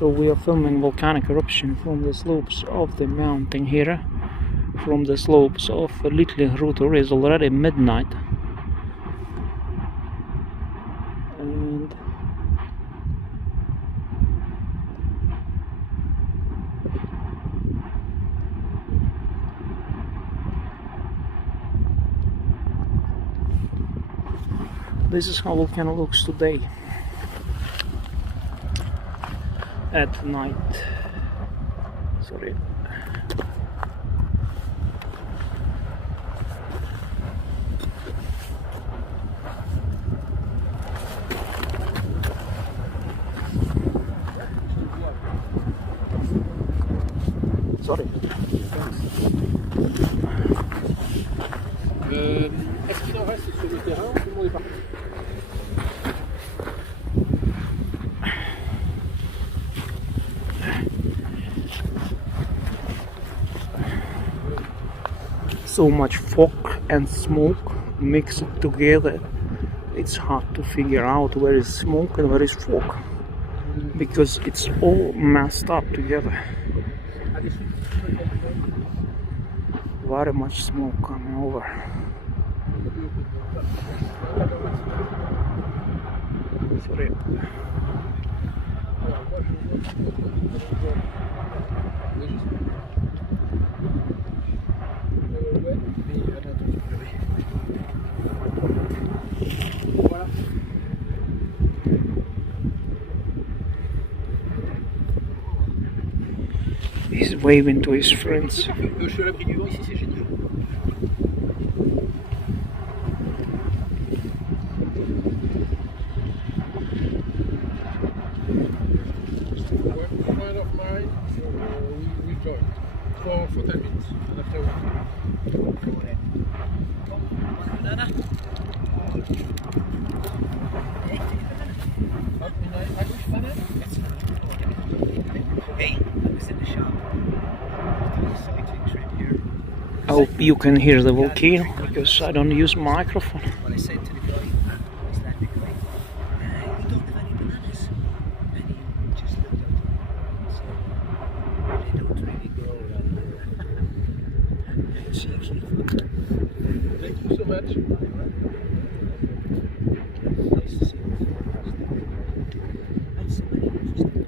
So we are filming volcanic eruption from the slopes of the mountain here. From the slopes of Little Rutor. Is already midnight. And this is how volcano looks today at night. Sorry. Sorry. Est-ce qu'il en reste sur le terrain ou tout le monde est parti? So much fog and smoke mixed together. It's hard to figure out where is smoke and where is fog because it's all messed up together. Very much smoke coming over. Sorry. He's waving to his friends. Je suis à l'abri du vent ici, c'est génial. One friend of mine, we joined for 10 minutes. And after banana? Hey, I was in the shop. I hope you can hear the volcano because I don't use microphone. What I said to the guy, Icelandic guy, we don't have any bananas. And he just looked at me and said, they don't really grow around here. Cheeky. Thank you so much. Nice to see you. That's so many interesting.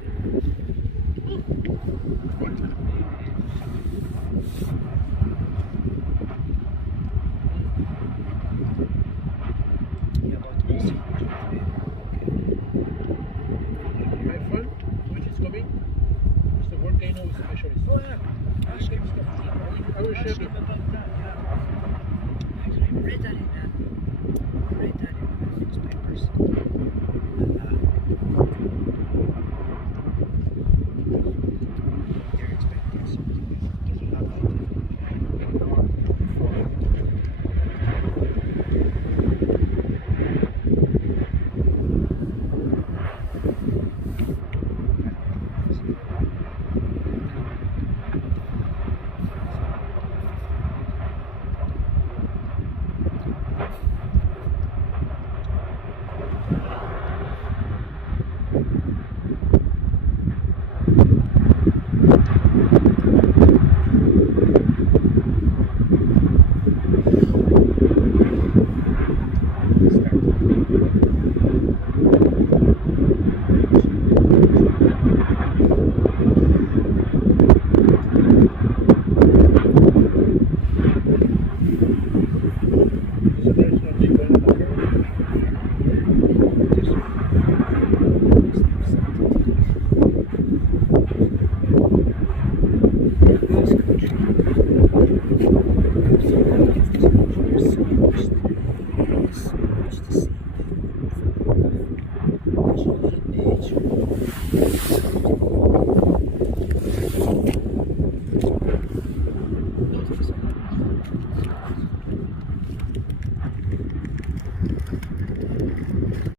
My friend, which is coming, is the volcano specialist. Oh yeah, I will share the. I read that in